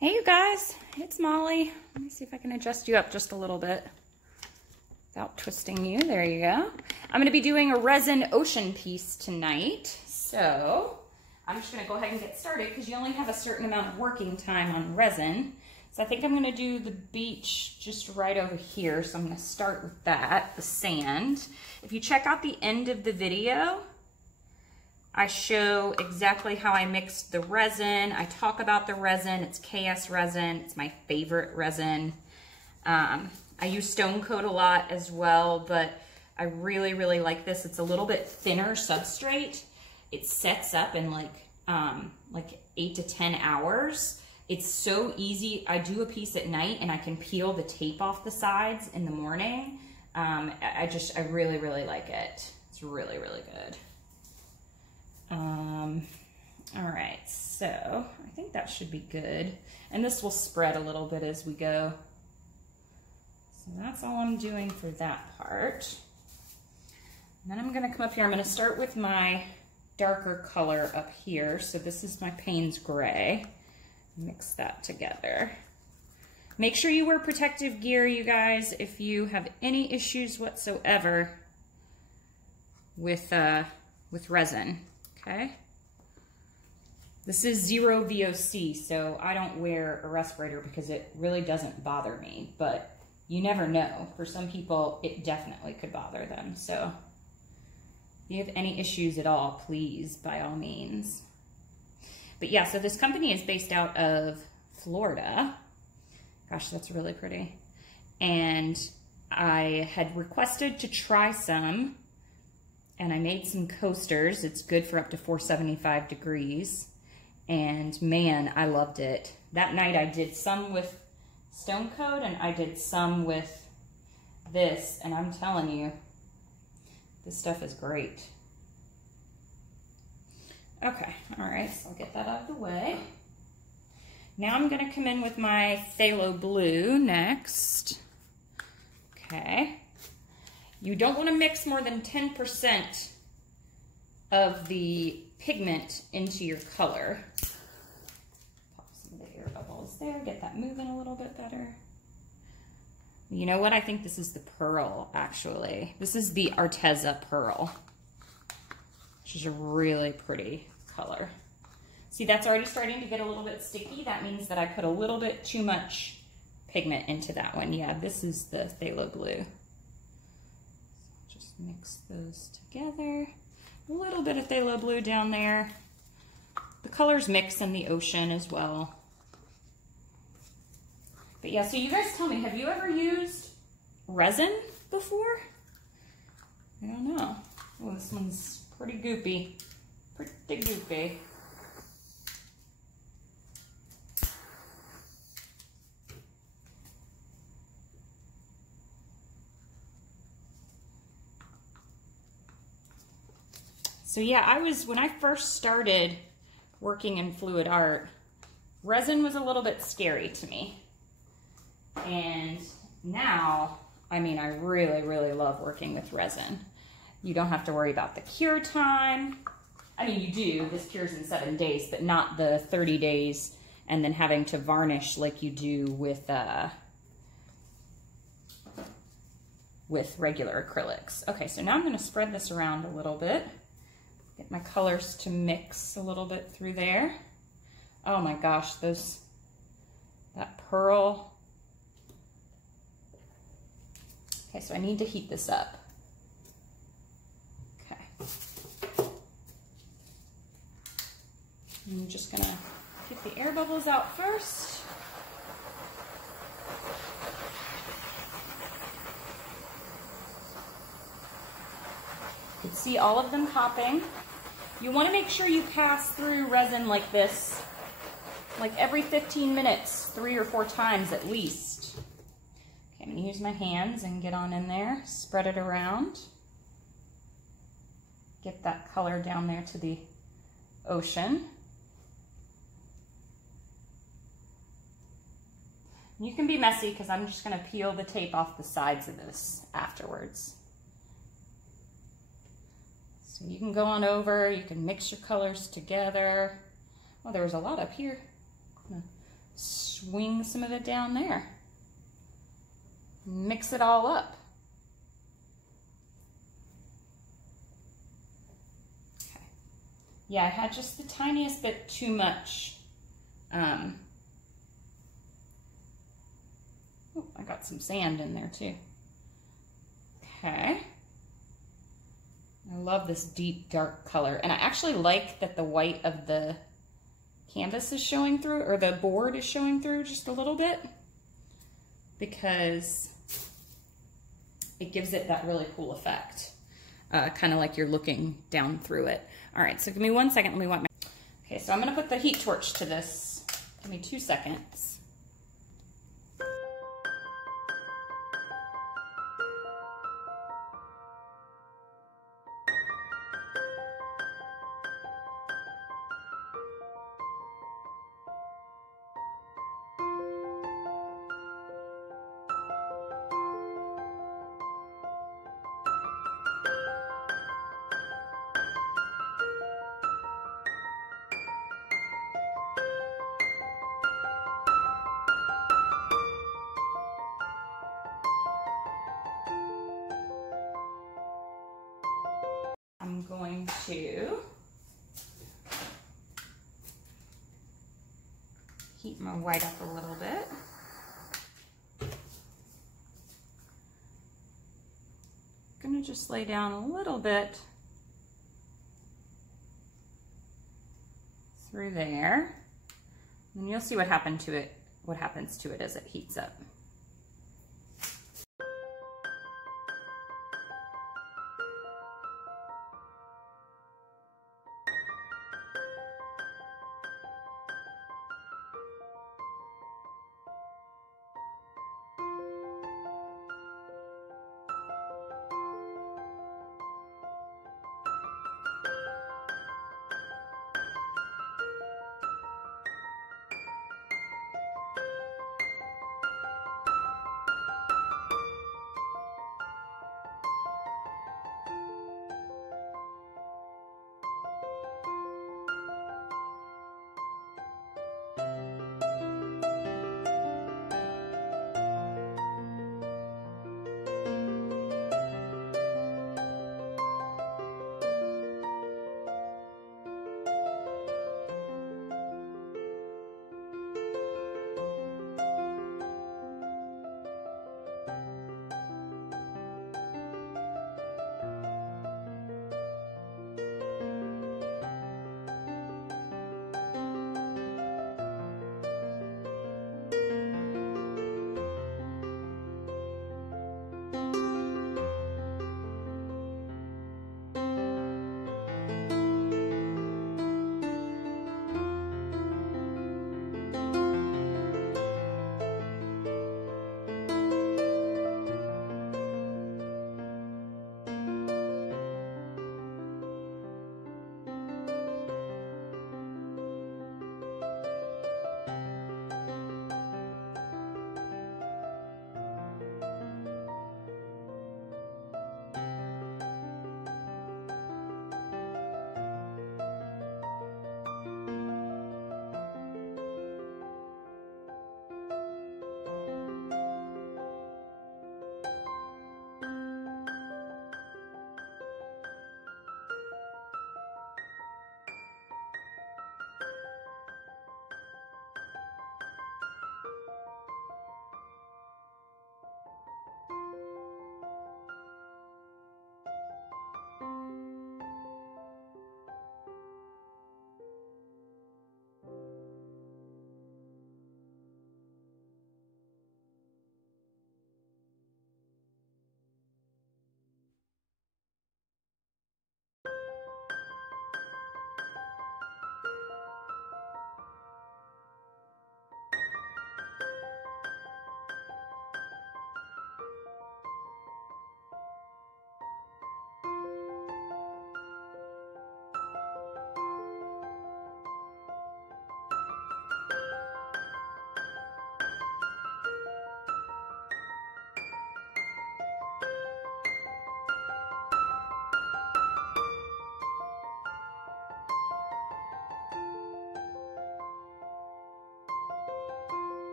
Hey you guys, it's Molly. Let me see if I can adjust you up just a little bit without twisting you. There you go. I'm going to be doing a resin ocean piece tonight. So I'm just going to go ahead and get started because you only have a certain amount of working time on resin. So I think I'm going to do the beach just right over here. So I'm going to start with that, the sand. If you check out the end of the video, I show exactly how I mixed the resin. I talk about the resin. It's KS resin. It's my favorite resin. I use Topcoat a lot as well, but I really, really like this. It's a little bit thinner substrate. It sets up in like 8 to 10 hours. It's so easy. I do a piece at night and I can peel the tape off the sides in the morning. I really, really like it. It's really, really good. All right, so I think that should be good. And this will spread a little bit as we go. So that's all I'm doing for that part. And then I'm gonna come up here. I'm gonna start with my darker color up here. So this is my Paynes gray. Mix that together. Make sure you wear protective gear, you guys, if you have any issues whatsoever with resin, okay? This is 0 VOC, so I don't wear a respirator because it really doesn't bother me, but you never know. For some people, it definitely could bother them. So if you have any issues at all, please, by all means. But yeah, so this company is based out of Florida. Gosh, that's really pretty. And I had requested to try some, and I made some coasters. It's good for up to 475 degrees. And man, I loved it. That night I did some with Topcoat and I did some with this, and I'm telling you, this stuff is great. Okay, all right, so I'll get that out of the way. Now I'm gonna come in with my Phthalo Blue next. Okay. You don't wanna mix more than 10% of the pigment into your color. Pop some of the air bubbles there, get that moving a little bit better. You know what? I think this is the pearl, actually. This is the Arteza pearl, which is a really pretty color. See, that's already starting to get a little bit sticky. That means that I put a little bit too much pigment into that one. Yeah, this is the Phthalo Blue. So just mix those together. A little bit of Phthalo Blue down there. The colors mix in the ocean as well. But yeah, so you guys tell me, have you ever used resin before? I don't know. Oh, this one's pretty goopy. Pretty goopy. So yeah, when I first started working in fluid art, resin was a little bit scary to me. And now, I mean, I really, really love working with resin. You don't have to worry about the cure time. I mean, you do, this cures in 7 days, but not the 30 days and then having to varnish like you do with regular acrylics. Okay, so now I'm gonna spread this around a little bit. Get my colors to mix a little bit through there. Oh my gosh, that pearl. Okay, so I need to heat this up. Okay. I'm just gonna get the air bubbles out first. You can see all of them popping. You want to make sure you pass through resin like this, like every 15 minutes, 3 or 4 times at least. Okay, I'm going to use my hands and get on in there, spread it around. Get that color down there to the ocean. You can be messy because I'm just going to peel the tape off the sides of this afterwards. So you can go on over, you can mix your colors together. Oh, there was a lot up here. I'm gonna swing some of it down there. Mix it all up. Okay. Yeah, I had just the tiniest bit too much. Oh, I got some sand in there too. Okay. I love this deep dark color, and I actually like that the white of the canvas is showing through, or the board is showing through just a little bit, because it gives it that really cool effect, kind of like you're looking down through it. All right, so give me 1 second. Let me wipe my... Okay, so I'm gonna put the heat torch to this. Give me 2 seconds. I'm going to heat my white up a little bit. I'm going to just lay down a little bit through there, and you'll see what happens to it as it heats up.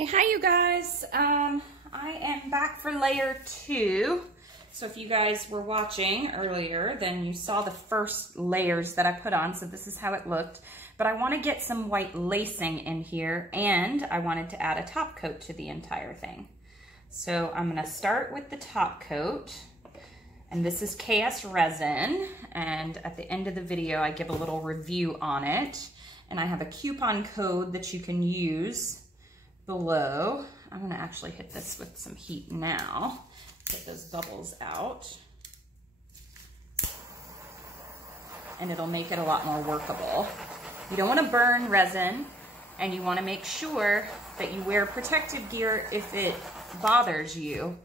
Hey, hi you guys. I am back for layer 2. So if you guys were watching earlier, then you saw the first layers that I put on. So this is how it looked. But I want to get some white lacing in here, and I wanted to add a top coat to the entire thing. So I'm going to start with the top coat. And this is KS Resin. And at the end of the video, I give a little review on it. And I have a coupon code that you can use below. I'm going to actually hit this with some heat now. Get those bubbles out. And it'll make it a lot more workable. You don't want to burn resin, and you want to make sure that you wear protective gear if it bothers you.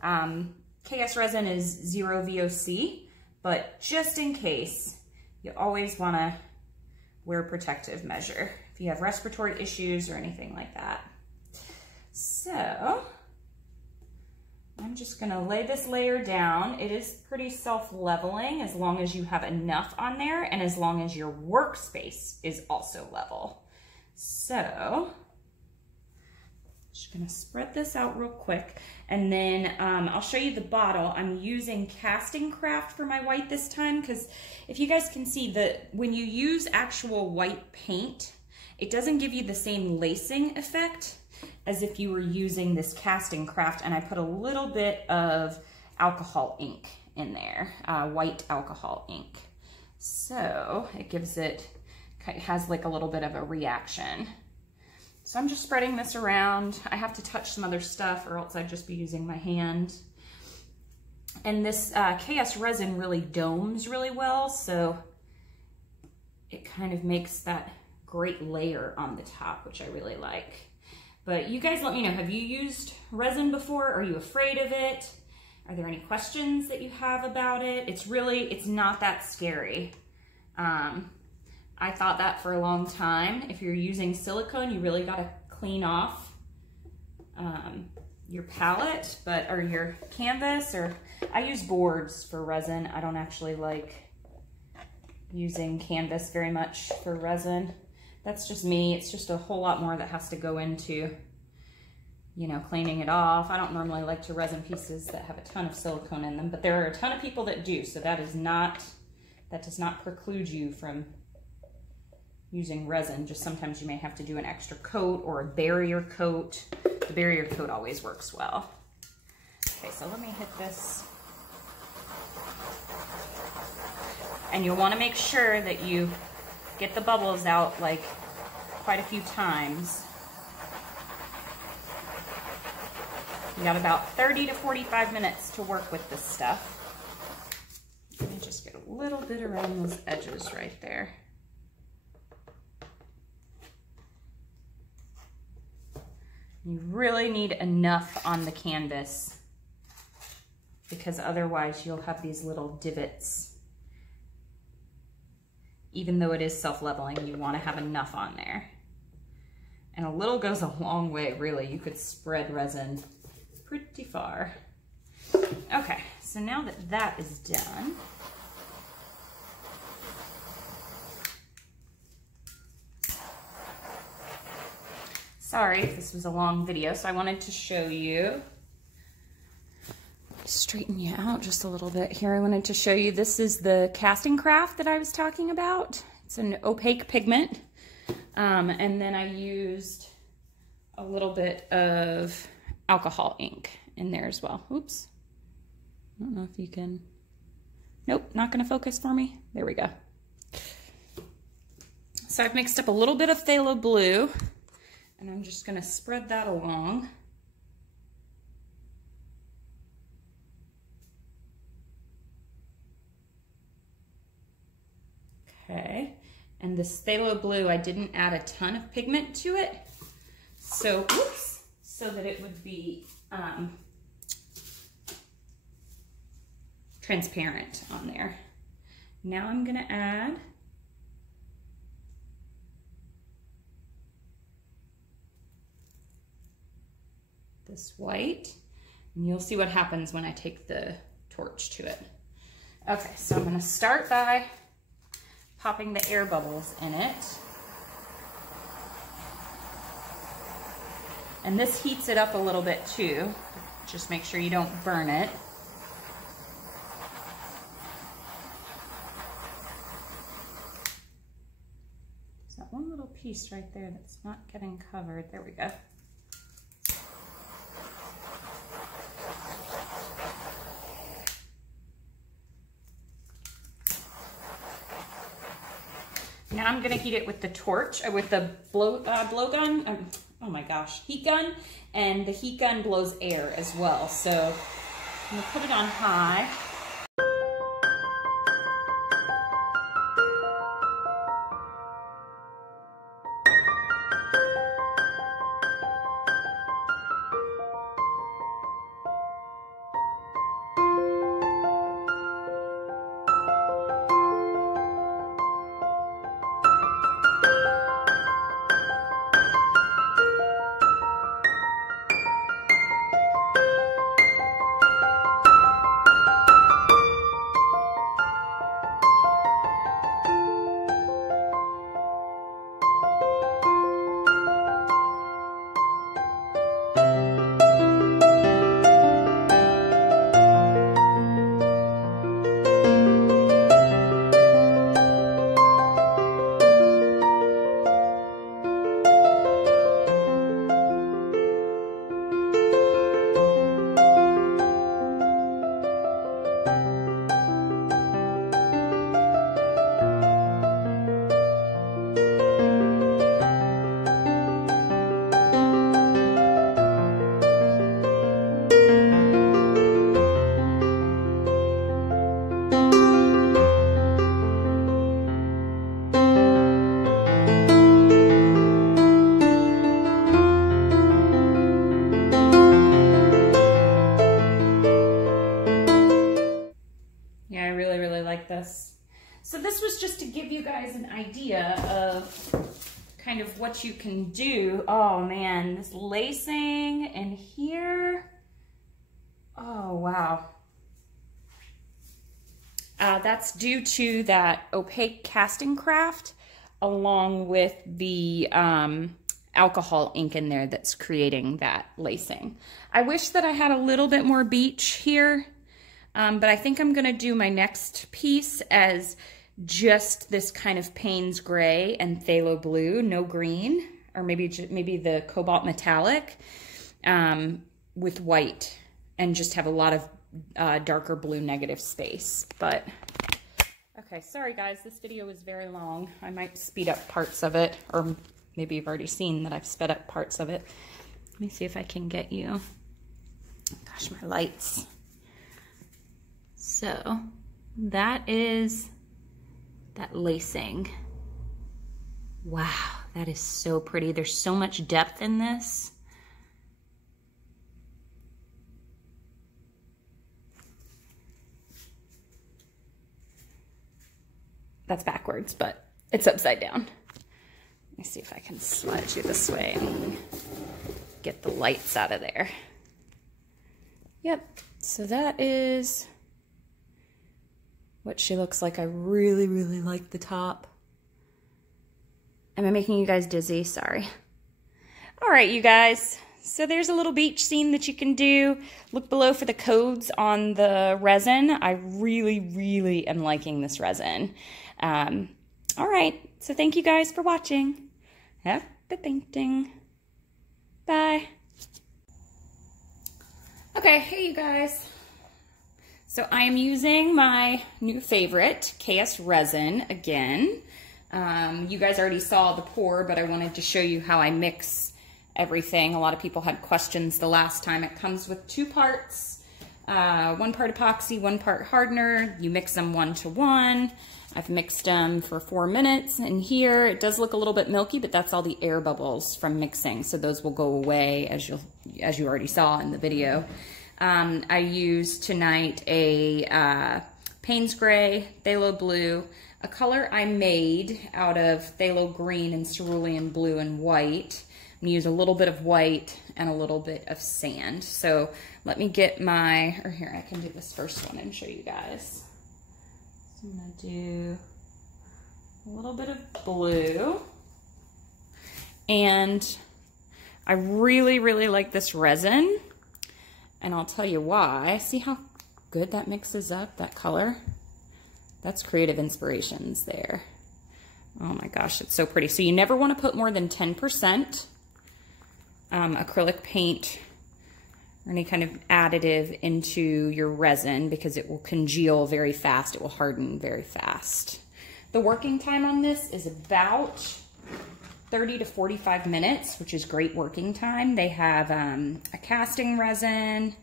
KS Resin is 0 VOC, but just in case, you always want to wear a protective measure if you have respiratory issues or anything like that. So I'm just going to lay this layer down. It is pretty self-leveling as long as you have enough on there and as long as your workspace is also level. So just going to spread this out real quick, and then I'll show you the bottle. I'm using Casting Craft for my white this time, because if you guys can see that when you use actual white paint, it doesn't give you the same lacing effect as if you were using this Casting Craft. And I put a little bit of alcohol ink in there, white alcohol ink. So it gives it has like a little bit of a reaction. So I'm just spreading this around. I have to touch some other stuff or else I'd just be using my hand. And this KS Resin really domes really well, so it kind of makes that great layer on the top, which I really like. But you guys let me know, have you used resin before? Are you afraid of it? Are there any questions that you have about it? It's not that scary. I thought that for a long time. If you're using silicone, you really got to clean off your palette, or your canvas, or I use boards for resin. I don't actually like using canvas very much for resin. That's just me. It's just a whole lot more that has to go into, you know, cleaning it off. I don't normally like to resin pieces that have a ton of silicone in them, but there are a ton of people that do, so that does not preclude you from using resin. Just sometimes you may have to do an extra coat or a barrier coat. The barrier coat always works well. Okay, so let me hit this. And you'll want to make sure that you get the bubbles out like quite a few times. You got about 30 to 45 minutes to work with this stuff. Let me just get a little bit around those edges right there. You really need enough on the canvas, because otherwise you'll have these little divots. Even though it is self-leveling, you want to have enough on there. And a little goes a long way, really. You could spread resin pretty far. Okay, so now that that is done, sorry if this was a long video, so I wanted to show you, straighten you out just a little bit here. I wanted to show you, this is the Casting Craft that I was talking about. It's an opaque pigment. And then I used a little bit of alcohol ink in there as well. Oops. I don't know if you can, nope, not gonna focus for me. There we go. So I've mixed up a little bit of Phthalo Blue, and I'm just gonna spread that along. Okay, and this Phthalo Blue, I didn't add a ton of pigment to it, so that it would be transparent on there. Now I'm gonna add this white, and you'll see what happens when I take the torch to it. Okay, so I'm gonna start by popping the air bubbles in it. And this heats it up a little bit too. Just make sure you don't burn it. There's that one little piece right there that's not getting covered. There we go. Now I'm gonna heat it with the torch, with the blow gun. Oh my gosh, heat gun, and the heat gun blows air as well. So I'm gonna put it on high. This. So this was just to give you guys an idea of kind of what you can do. Oh man, this lacing in here. Oh wow. That's due to that opaque casting craft along with the alcohol ink in there that's creating that lacing. I wish that I had a little bit more beach here. But I think I'm gonna do my next piece as just this kind of Paynes gray and phthalo blue, no green, or maybe the cobalt metallic with white, and just have a lot of darker blue negative space. But okay, sorry guys, this video is very long. I might speed up parts of it, or maybe you've already seen that I've sped up parts of it. Let me see if I can get you. Gosh, my lights. So that is that lacing. Wow, that is so pretty. There's so much depth in this. That's backwards, but it's upside down. Let me see if I can slide you this way and get the lights out of there. Yep, so that is what she looks like. I really, really like the top. Am I making you guys dizzy? Sorry. All right, you guys. So there's a little beach scene that you can do. Look below for the codes on the resin. I really, really am liking this resin. All right, so thank you guys for watching. Happy painting. Bye. Okay, hey you guys. So I am using my new favorite, KS Resin, again. You guys already saw the pour, but I wanted to show you how I mix everything. A lot of people had questions the last time. It comes with 2 parts, 1 part epoxy, 1 part hardener. You mix them 1-to-1. I've mixed them for 4 minutes. And here it does look a little bit milky, but that's all the air bubbles from mixing. So those will go away, as you already saw in the video. I used tonight a Paynes Gray, Phthalo Blue, a color I made out of Phthalo Green and Cerulean Blue and White. I'm gonna use a little bit of white and a little bit of sand. So let me get my, or here, I can do this first one and show you guys. So I'm gonna do a little bit of blue. And I really, really like this resin, and I'll tell you why. See how good that mixes up, that color? That's Creative Inspirations there. Oh my gosh, it's so pretty. So you never want to put more than 10% acrylic paint or any kind of additive into your resin because it will congeal very fast. It will harden very fast. The working time on this is about 30 to 45 minutes, which is great working time. They have a casting resin.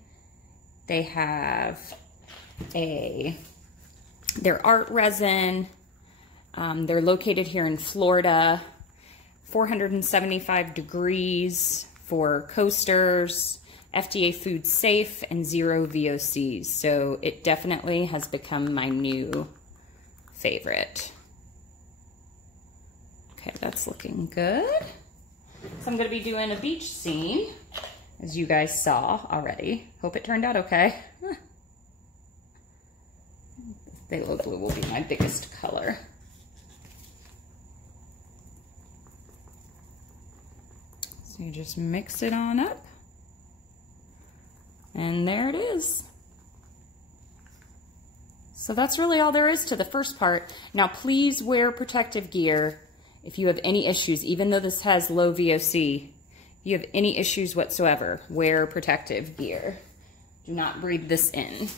They have their art resin. They're located here in Florida. 475 degrees for coasters, FDA food safe, and 0 VOCs. So it definitely has become my new favorite. Okay, that's looking good. So I'm gonna be doing a beach scene, as you guys saw already. Hope it turned out okay. Phthalo Blue will be my biggest color. So you just mix it on up. And there it is. So that's really all there is to the first part. Now please wear protective gear if you have any issues, even though this has low VOC. If you have any issues whatsoever, wear protective gear. Do not breathe this in.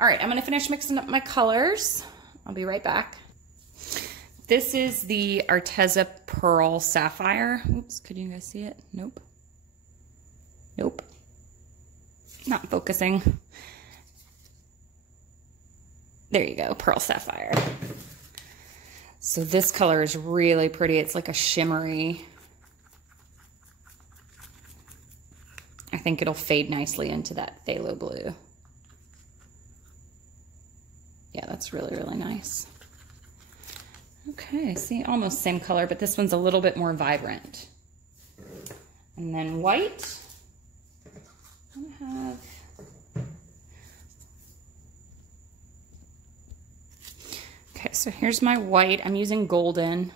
All right, I'm gonna finish mixing up my colors. I'll be right back. This is the Arteza Pearl Sapphire. Oops, could you guys see it? Nope. Nope. Not focusing. There you go, Pearl Sapphire. So this color is really pretty. It's like a shimmery. I think it'll fade nicely into that Phthalo Blue. Yeah, that's really, really nice. Okay, see, almost same color, but this one's a little bit more vibrant. And then white. I have... Okay, so here's my white. I'm using golden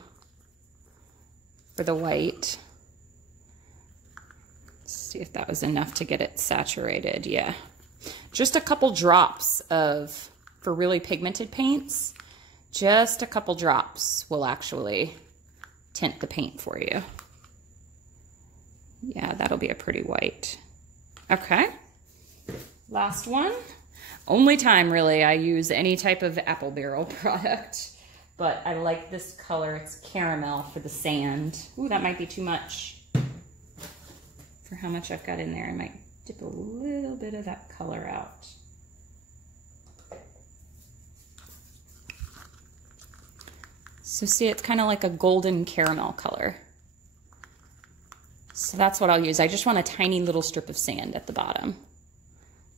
for the white. Let's see if that was enough to get it saturated. Yeah. Just a couple drops of, for really pigmented paints, just a couple drops will actually tint the paint for you. Yeah, that'll be a pretty white. Okay. Last one. Only time really I use any type of apple barrel product, but I like this color. It's caramel for the sand. Ooh, that might be too much for how much I've got in there. I might dip a little bit of that color out. So see, it's kind of like a golden caramel color. So that's what I'll use. I just want a tiny little strip of sand at the bottom.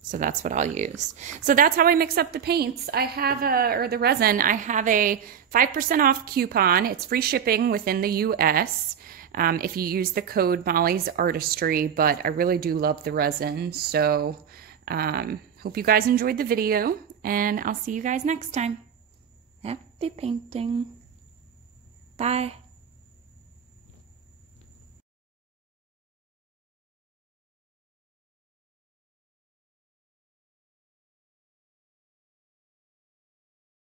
So that's what I'll use. So that's how I mix up the paints. I have or the resin, I have a 5% off coupon. It's free shipping within the US if you use the code Molly's Artistry, but I really do love the resin. So hope you guys enjoyed the video, and I'll see you guys next time. Happy painting. Bye.